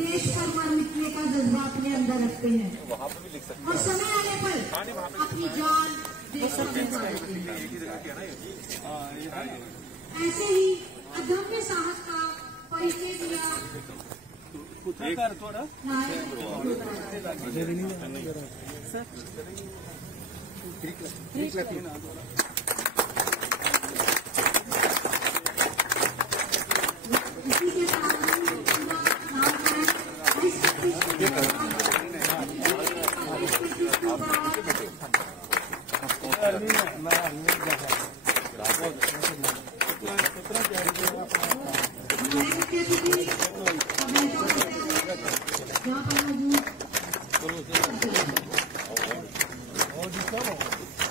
देश का मान लिखने का जज्बा अपने अंदर रखते हैं और समय आने पर अपनी जान देश को देते हैं। ऐसे ही अदम्य साहस का परिचय दिया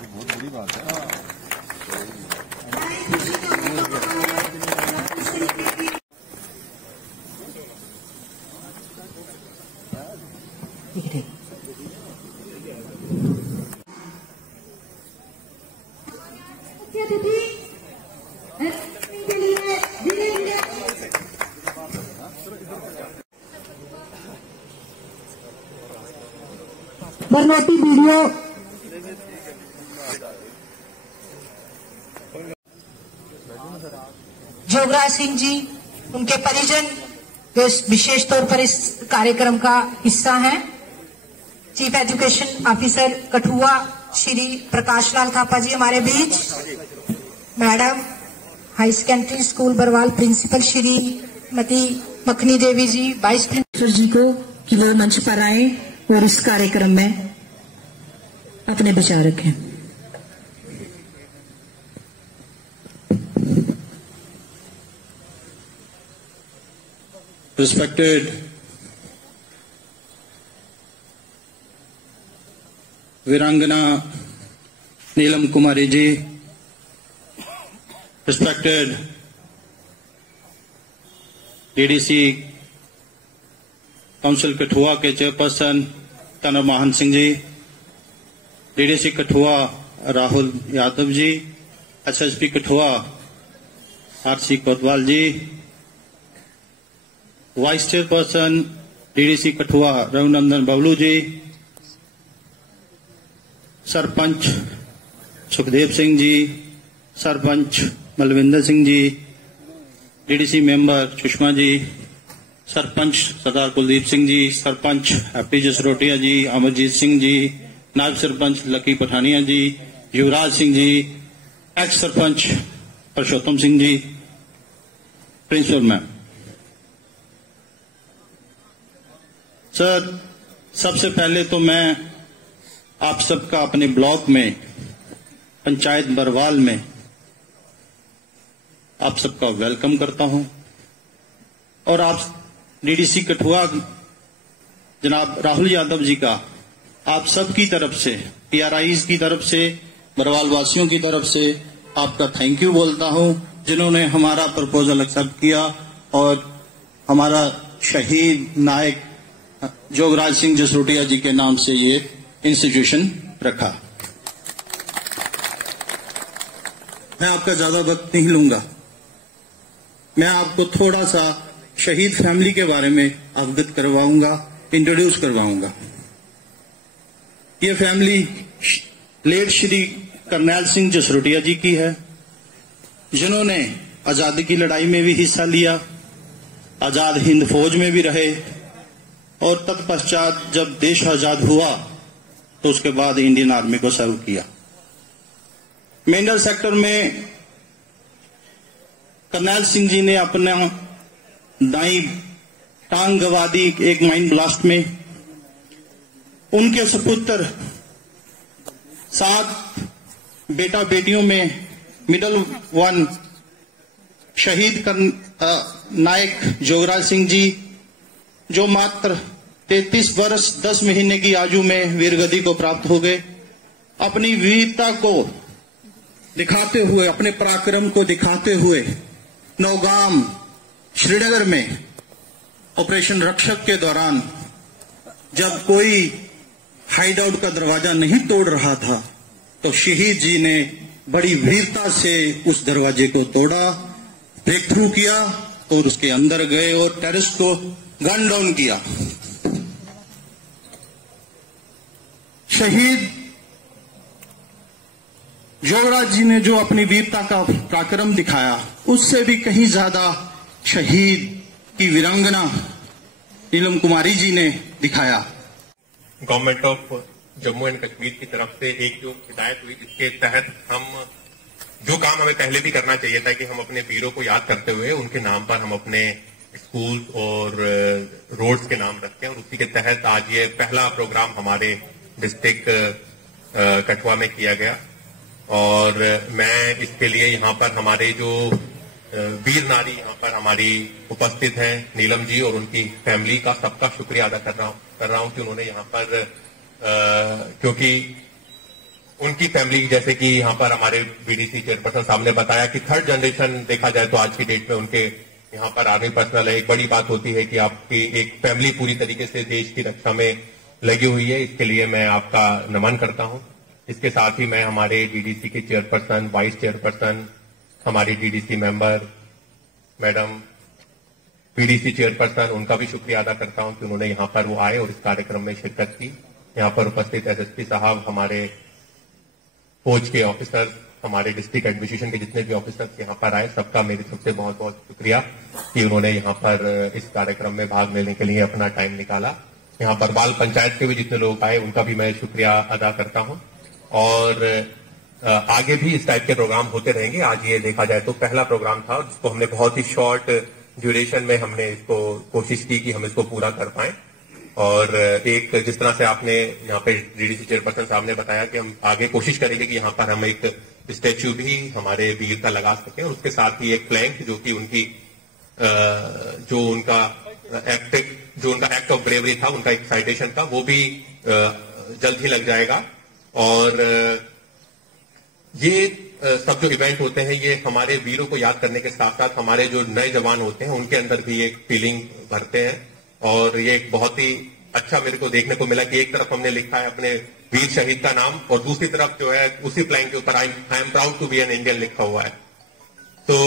बहुत बड़ी बात है। बरनौटी वीडियो जोगराज सिंह जी, उनके परिजन जो विशेष तौर पर इस कार्यक्रम का हिस्सा हैं, chief education officer Kathua Shri Prakash Lal Thapa ji हमारे बीच, madam high secondary school Barwal principal Shrimati Makhni Devi ji, vice principal ji को कि वो मंच पर आए और इस कार्यक्रम में अपने विचार रखें। Respected Virangana Neelam Kumari ji, respected DDC council Kathua के चेयरपर्सन तनर Mohan Singh ji, DDC Kathua Rahul Yadav ji, SSP Kathua RC Kotwal ji, vice chairperson DDC Kathua Raghunandan Bablu ji, sarpanch Sukhdev Singh ji, sarpanch Malvinder Singh ji, DDC member Sushma ji, sarpanch Sardar Kuldeep Singh ji, sarpanch Happy Jasrotia ji, Amarjeet Singh ji, नायब sarpanch Lucky Pathania ji, Yuvraj Singh ji, ex sarpanch Parshottam Singh ji, principal ma'am. Sir, सबसे पहले तो मैं आप सबका अपने ब्लॉक में, पंचायत बरवाल में आप सबका वेलकम करता हूं और आप डीडीसी कठुआ जनाब राहुल यादव जी का आप सबकी तरफ से, पीआरआईज की तरफ से, बरवाल वासियों की तरफ से आपका थैंक यू बोलता हूं, जिन्होंने हमारा प्रपोजल एक्सेप्ट किया और हमारा शहीद नायक जोगराज सिंह जसरोटिया जी के नाम से ये इंस्टीट्यूशन रखा। मैं आपका ज्यादा वक्त नहीं लूंगा, मैं आपको थोड़ा सा शहीद फैमिली के बारे में अवगत करवाऊंगा, इंट्रोड्यूस करवाऊंगा। ये फैमिली लेट श्री करनैल सिंह जसरोटिया जी की है, जिन्होंने आजादी की लड़ाई में भी हिस्सा लिया, आजाद हिंद फौज में भी रहे और तत्पश्चात जब देश आजाद हुआ तो उसके बाद इंडियन आर्मी को सर्व किया। मेंढर सेक्टर में करनैल सिंह जी ने अपना दाई टांग गंवा दी एक माइन ब्लास्ट में। उनके सपुत्र 7 बेटा बेटियों में मिडल वन शहीद नायक जोगराज सिंह जी, जो मात्र 33 वर्ष 10 महीने की आयु में वीरगति को प्राप्त हो गए, अपनी वीरता को दिखाते हुए, अपने पराक्रम को दिखाते हुए नौगाम श्रीनगर में ऑपरेशन रक्षक के दौरान जब कोई हाइड आउट का दरवाजा नहीं तोड़ रहा था तो शहीद जी ने बड़ी वीरता से उस दरवाजे को तोड़ा, ब्रेक थ्रू किया और उसके अंदर गए और टेररिस्ट को गन डाउन किया। शहीद योगराज जी ने जो अपनी वीरता का पराक्रम दिखाया, उससे भी कहीं ज्यादा शहीद की वीरांगना नीलम कुमारी जी ने दिखाया। Government of Jammu and Kashmir की तरफ से एक जो हिदायत हुई, इसके तहत हम जो काम हमें पहले भी करना चाहिए था कि हम अपने वीरों को याद करते हुए उनके नाम पर हम अपने स्कूल और रोड्स के नाम रखते हैं, और उसी के तहत आज ये पहला प्रोग्राम हमारे डिस्ट्रिक्ट कठुआ में किया गया। और मैं इसके लिए यहाँ पर हमारे जो वीर नारी यहाँ पर हमारी उपस्थित हैं, नीलम जी और उनकी फैमिली का सबका शुक्रिया अदा कर रहा हूँ कि उन्होंने यहाँ पर क्योंकि उनकी फैमिली, जैसे कि यहाँ पर हमारे बीडीसी चेयरपर्सन साहब ने बताया कि थर्ड जनरेशन देखा जाए तो आज की डेट में उनके यहाँ पर आर्मी पर्सनल है। एक बड़ी बात होती है कि आपकी एक फैमिली पूरी तरीके से देश की रक्षा में लगी हुई है, इसके लिए मैं आपका नमन करता हूँ। इसके साथ ही मैं हमारे डीडीसी के चेयरपर्सन, वाइस चेयरपर्सन, हमारी DDC member madam, PDC chairperson, उनका भी शुक्रिया अदा करता हूं कि उन्होंने यहाँ पर वो आए और इस कार्यक्रम में शिरकत की। यहाँ पर उपस्थित एसएसपी साहब, हमारे फौज के ऑफिसर्स, हमारे डिस्ट्रिक्ट एडमिनिस्ट्रेशन के जितने भी ऑफिसर्स यहाँ पर आए, सबका मेरी तरफ से बहुत बहुत शुक्रिया कि उन्होंने यहाँ पर इस कार्यक्रम में भाग लेने के लिए अपना टाइम निकाला। यहाँ पर बाल पंचायत के भी जितने लोग आए उनका भी मैं शुक्रिया अदा करता हूँ। और आगे भी इस टाइप के प्रोग्राम होते रहेंगे। आज ये देखा जाए तो पहला प्रोग्राम था जिसको हमने बहुत ही शॉर्ट ड्यूरेशन में हमने इसको कोशिश की कि हम इसको पूरा कर पाए। और एक जिस तरह से आपने यहाँ पे डीडीसी चेयरपर्सन साहब ने बताया कि हम आगे कोशिश करेंगे कि यहाँ पर हम एक स्टैच्यू भी हमारे वीर का लगा सकें, और उसके साथ ही एक प्लैंक जो कि उनकी जो उनका एक्ट ऑफ ब्रेवरी था, उनका एक साइटेशन था, वो भी जल्द ही लग जाएगा। और ये सब जो इवेंट होते हैं ये हमारे वीरों को याद करने के साथ साथ हमारे जो नए जवान होते हैं उनके अंदर भी एक फीलिंग भरते हैं। और ये एक बहुत ही अच्छा मेरे को देखने को मिला कि एक तरफ हमने लिखा है अपने वीर शहीद का नाम और दूसरी तरफ जो है उसी प्लैंक के ऊपर I am proud to be an Indian लिखा हुआ है। तो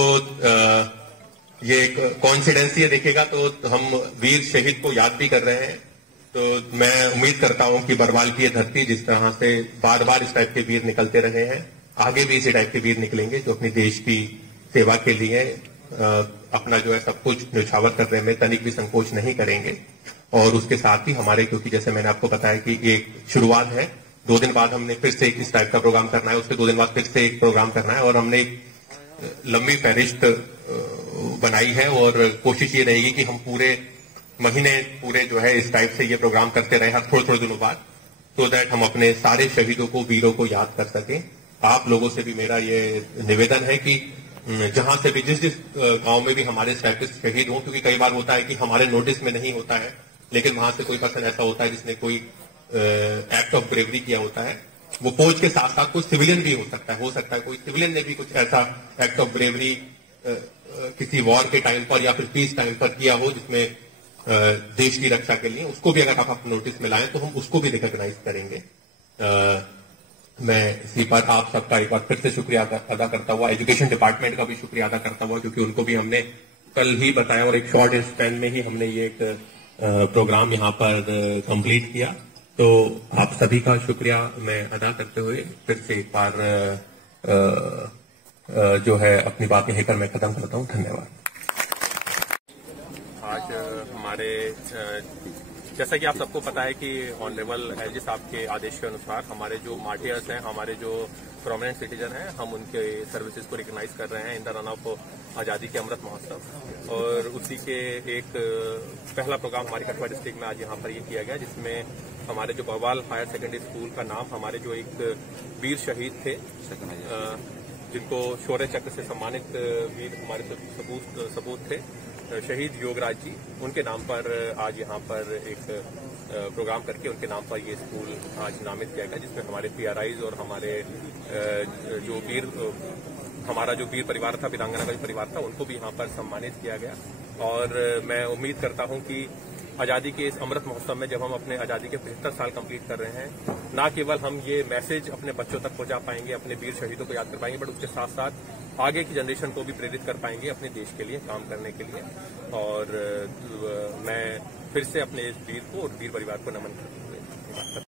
ये एक कोइंसिडेंस ये देखेगा तो हम वीर शहीद को याद भी कर रहे हैं। तो मैं उम्मीद करता हूं कि बरवाल की ये धरती जिस तरह से बार बार इस टाइप के वीर निकलते रहे हैं, आगे भी इसी टाइप के वीर निकलेंगे जो अपने देश की सेवा के लिए अपना जो है सब कुछ न्यौछावर करने में तनिक भी संकोच नहीं करेंगे। और उसके साथ ही हमारे, क्योंकि जैसे मैंने आपको बताया कि एक शुरुआत है, 2 दिन बाद हमने फिर से इस टाइप का प्रोग्राम करना है, उसके 2 दिन बाद फिर से एक प्रोग्राम करना है, और हमने एक लंबी फहरिस्त बनाई है। और कोशिश ये रहेगी कि हम पूरे महीने पूरे जो है इस टाइप से ये प्रोग्राम करते रहे हर थोड़े थोड़े दिनों बाद, सो दैट हम अपने सारे शहीदों को, वीरों को याद कर सकें। आप लोगों से भी मेरा ये निवेदन है कि जहां से भी जिस गांव में भी हमारे इस टाइप के शहीद हों, क्योंकि कई बार होता है कि हमारे नोटिस में नहीं होता है, लेकिन वहां से कोई पर्सन ऐसा होता है जिसने कोई एक्ट ऑफ ब्रेवरी किया होता है, वो फौज के साथ साथ कोई सिविलियन भी हो सकता है कोई सिविलियन ने भी कुछ ऐसा एक्ट ऑफ ब्रेवरी किसी वॉर के टाइम पर या फिर पीस टाइम पर किया हो जिसमें देश की रक्षा के लिए, उसको भी अगर आप अपने नोटिस में लाएं तो हम उसको भी रिकॉग्नाइज करेंगे। मैं इसी पर आप सबका एक बार फिर से शुक्रिया अदा करता हुआ, एजुकेशन डिपार्टमेंट का भी शुक्रिया अदा करता हुआ, क्योंकि उनको भी हमने कल ही बताया और एक शॉर्ट स्पैन में ही हमने ये एक प्रोग्राम यहाँ पर कंप्लीट किया। तो आप सभी का शुक्रिया मैं अदा करते हुए फिर से एक बार जो है अपनी बात यहीं पर मैं खत्म करता हूँ। धन्यवाद। आज हमारे जैसा कि आप सबको पता है कि ऑनरेबल एलजी साहब के आदेश के अनुसार हमारे जो मार्टियर्स हैं, हमारे जो प्रोमिनेंट सिटीजन हैं, हम उनके सर्विसेज को रिकॉग्नाइज कर रहे हैं इन द रन ऑफ आज़ादी के अमृत महोत्सव। और उसी के एक पहला प्रोग्राम हमारे कठुआ डिस्ट्रिक्ट में आज यहाँ पर ये किया गया, जिसमें हमारे जो बवाल हायर सेकेंडरी स्कूल का नाम हमारे जो एक वीर शहीद थे जिनको शौर्य चक्र से सम्मानित वीर हमारे सबूत थे, शहीद योगराज जी, उनके नाम पर आज यहाँ पर एक प्रोग्राम करके उनके नाम पर ये स्कूल आज नामित किया गया, जिसमें हमारे PRIs और हमारे हमारा जो वीर परिवार था, वीरांगना का जो परिवार था, उनको भी यहाँ पर सम्मानित किया गया। और मैं उम्मीद करता हूँ कि आज़ादी के इस अमृत महोत्सव में जब हम अपने आज़ादी के 75 साल कंप्लीट कर रहे हैं, न केवल हम ये मैसेज अपने बच्चों तक पहुंचा पाएंगे, अपने वीर शहीदों को याद कर पाएंगे, बट उसके साथ साथ आगे की जनरेशन को भी प्रेरित कर पाएंगे अपने देश के लिए काम करने के लिए। और मैं फिर से अपने इस वीर को और वीर परिवार को नमन करता हूँ।